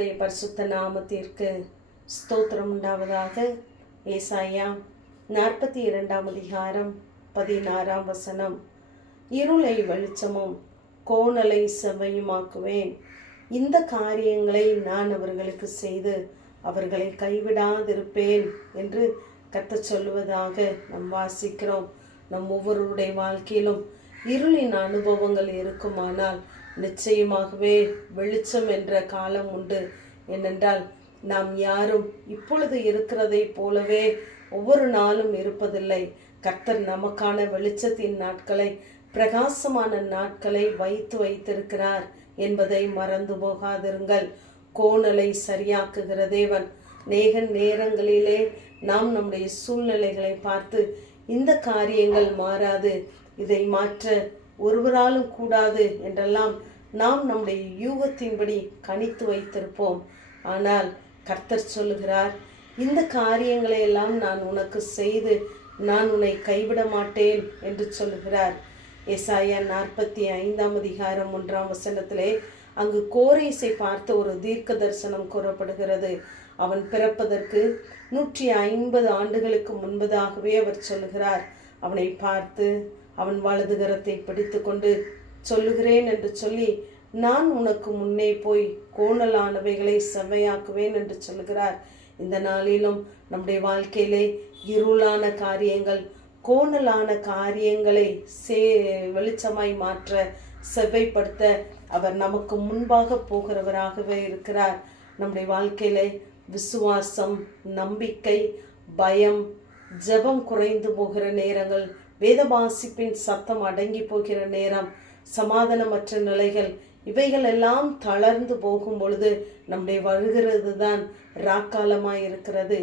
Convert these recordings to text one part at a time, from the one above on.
கர்த்தருடைய பரிசுத்த நாமத்திற்கு ஸ்தோத்திரம் உண்டாவதாக. ஏசாயா நாற்பத்தி இரண்டாம் அதிகாரம் பதினாறாம் வசனம். இருளை வெளிச்சமும் கோணலை செவ்வையுமாக்குவேன். இந்த காரியங்களை நான் அவர்களுக்கு செய்து அவர்களை கைவிடாதிருப்பேன் என்று கத்த சொல்லுவதாக நாம் வாசிக்கிறோம். நம் ஒவ்வொருடைய வாழ்க்கையிலும் இருளின் அனுபவங்கள் இருக்குமானால் நிச்சயமாகவே வெளிச்சம் என்ற காலம் உண்டு. ஏனென்றால் நாம் யாரும் இப்பொழுது இருக்கிறதை போலவே ஒவ்வொரு நாளும் இருப்பதில்லை. கர்த்தர் நமக்கான வெளிச்சத்தின் நாட்களை பிரகாசமான நாட்களை வைத்து வைத்திருக்கிறார் என்பதை மறந்து போகாதிருங்கள். கோணலை சரியாக்குகிற தேவன். நேகன் நேரங்களிலே நாம் நம்முடைய சூழ்நிலைகளை பார்த்து இந்த காரியங்கள் மாறாது. இதை மாற்ற ஒருவராலும் கூடாது என்றெல்லாம் நாம் நம்முடைய யூகத்தின்படி கணித்து வைத்திருப்போம். ஆனால் கர்த்தர் சொல்லுகிறார் இந்த காரியங்களை எல்லாம் நான் உனக்கு செய்து நான் உன்னை கைவிட மாட்டேன் என்று சொல்லுகிறார். எசாயா நாற்பத்தி ஐந்தாம் அதிகாரம் ஒன்றாம் வசனத்திலே அங்கு கோரேசை பார்த்த ஒரு தீர்க்க தரிசனம் கூறப்படுகிறது. அவன் பிறப்பதற்கு நூற்றி ஐம்பது ஆண்டுகளுக்கு முன்பதாகவே அவர் சொல்லுகிறார். அவனை பார்த்து அவன் வலதுகரத்தை கரத்தை பிடித்துக்கொண்டு சொல்லுகிறேன் என்று சொல்லி நான் உனக்கு முன்னே போய் கோணலானவைகளை செவ்வையாக்குவேன் என்று சொல்லுகிறார். இந்த நாளிலும் நம்முடைய வாழ்க்கையிலே இருளான காரியங்கள் கோணலான காரியங்களை சே வெளிச்சமாய் மாற்ற செவ்வைப்படுத்த அவர் நமக்கு முன்பாக போகிறவராகவே இருக்கிறார். நம்முடைய வாழ்க்கையிலே விசுவாசம் நம்பிக்கை பயம் ஜெபம் குறைந்து போகிற நேரங்கள் வேத வாசிப்பின் சத்தம் அடங்கி போகிற நேரம் சமாதானமற்ற நிலைகள் இவைகள் எல்லாம் தளர்ந்து போகும் பொழுது நம்முடைய வருகிறது தான் ராக்காலமாக இருக்கிறது.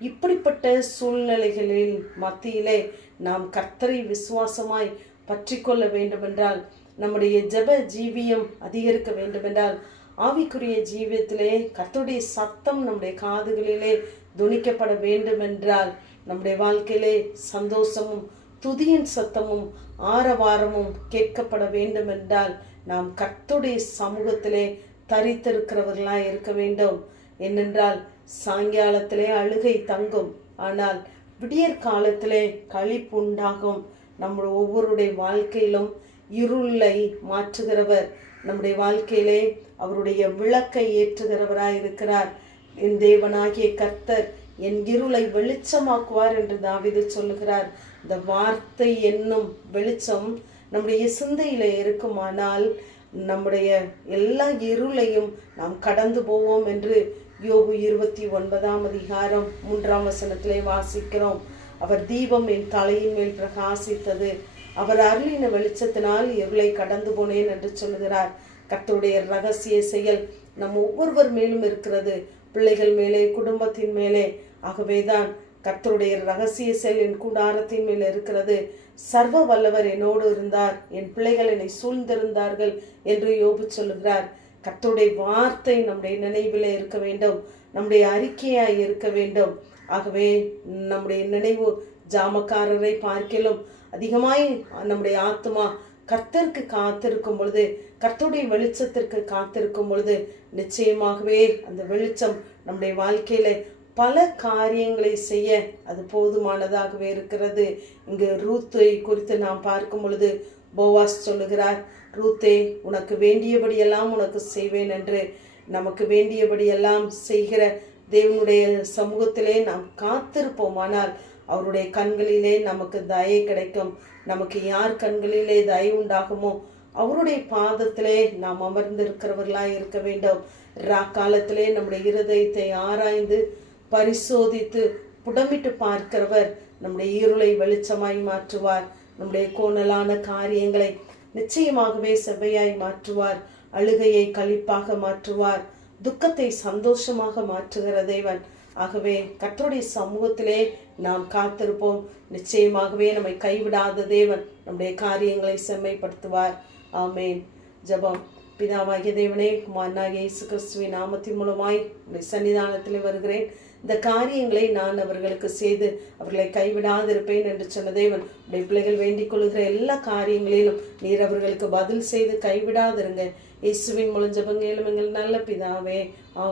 இப்படிப்பட்ட சூழ்நிலைகளின் மத்தியிலே நாம் கர்த்தரை விசுவாசமாய் பற்றி கொள்ள வேண்டுமென்றால் நம்முடைய ஜெப ஜீவியம் அதிகரிக்க வேண்டுமென்றால் ஆவிக்குரிய ஜீவியத்திலே கர்த்தருடைய சத்தம் நம்முடைய காதுகளிலே துணிக்கப்பட வேண்டுமென்றால் நம்முடைய வாழ்க்கையிலே சந்தோஷமும் துதியின் சத்தமும் ஆரவாரமும் கேட்கப்பட வேண்டும் என்றால் நாம் கர்த்துடைய சமூகத்திலே தரித்திருக்கிறவர்களாக இருக்க வேண்டும். ஏனென்றால் சாயங்காலத்திலே அழுகை தங்கும். ஆனால் விடியற் காலத்திலே களிப்பு உண்டாகும். நம்ம ஒவ்வொருடைய வாழ்க்கையிலும் இருளை மாற்றுகிறவர். நம்முடைய வாழ்க்கையிலே அவருடைய விளக்கை ஏற்றுகிறவராய் இருக்கிறார். என் தேவனாகிய கர்த்தர் என் இருளை வெளிச்சமாக்குவார் என்று தாவிது சொல்லுகிறார். இந்த வார்த்தை என்னும் வெளிச்சம் நம்முடைய சிந்தையில இருக்குமானால் நம்முடைய எல்லா இருளையும் நாம் கடந்து போவோம் என்று யோபு இருபத்தி ஒன்பதாம் அதிகாரம் மூன்றாம் வசனத்திலே வாசிக்கிறோம். அவர் தீபம் என் தலையின் மேல் பிரகாசித்தது. அவர் அருளின வெளிச்சத்தினால் இருளை கடந்து போனேன் என்று சொல்லுகிறார். கத்தருடைய ரகசிய செயல் நம் ஒவ்வொருவர் மேலும் இருக்கிறது. பிள்ளைகள் மேலே குடும்பத்தின் மேலே. ஆகவேதான் கர்த்தருடைய ரகசிய செல்லின் என் கூடாரத்தின் மேல் இருக்கிறது. சர்வ வல்லவர் என்னோடு இருந்தார். என் பிள்ளைகள் என்னை சூழ்ந்திருந்தார்கள் என்று யோபு சொல்லுகிறார். கர்த்தருடைய வார்த்தை நம்முடைய நினைவில் இருக்க வேண்டும். நம்முடைய அறிக்கையாய் இருக்க வேண்டும். ஆகவே நம்முடைய நினைவு ஜாமக்காரரை பார்க்கலும் அதிகமாய் நம்முடைய ஆத்மா கர்த்தருக்கு காத்திருக்கும் பொழுது கர்த்தருடைய வெளிச்சத்திற்கு காத்திருக்கும் பொழுது நிச்சயமாகவே அந்த வெளிச்சம் நம்முடைய வாழ்க்கையில பல காரியங்களை செய்ய அது போதுமானதாகவே இருக்கிறது. இங்கு ரூத்தை குறித்து நாம் பார்க்கும் பொழுது போவாஸ் சொல்லுகிறார் ரூத்தே உனக்கு வேண்டியபடியெல்லாம் உனக்கு செய்வேன் என்று நமக்கு வேண்டியபடியெல்லாம் செய்கிற தேவனுடைய சமூகத்திலே நாம் காத்திருப்போமானால் அவருடைய கண்களிலே நமக்கு தயை கிடைக்கும். நமக்கு யார் கண்களிலே தயை உண்டாகுமோ அவருடைய பாதத்திலே நாம் அமர்ந்திருக்கிறவர்களாய் இருக்க வேண்டும். ரா காலத்திலே நம்முடைய இருதயத்தை ஆராய்ந்து பரிசோதித்து புடமிட்டு பார்க்கிறவர் நம்முடைய இருளை வெளிச்சமாய் மாற்றுவார். நம்முடைய கோணலான காரியங்களை நிச்சயமாகவே செவ்வையாய் மாற்றுவார். அழுகையை கழிப்பாக மாற்றுவார். துக்கத்தை சந்தோஷமாக மாற்றுகிற தேவன். ஆகவே கர்த்தருடைய சமூகத்திலே நாம் காத்திருப்போம். நிச்சயமாகவே நம்மை கைவிடாத தேவன் நம்முடைய காரியங்களை செம்மைப்படுத்துவார். ஆமேன். ஜெபம். பிதாவாகிய தேவனே குமாரனாகிய இயேசு கிறிஸ்துவின் நாமத்தின் மூலமாய் உடைய சன்னிதானத்தில் வருகிறேன். இந்த காரியங்களை நான் அவர்களுக்கு செய்து அவர்களை கைவிடாதிருப்பேன் என்று சொன்ன தேவன். உடைய பிள்ளைகள் வேண்டிக் கொள்கிற எல்லா காரியங்களிலும் நீர் அவர்களுக்கு பதில் செய்து கைவிடாதிருங்க. இயேசுவின் மூலம் ஜெபங்களும் எங்கள் நல்ல பிதாவே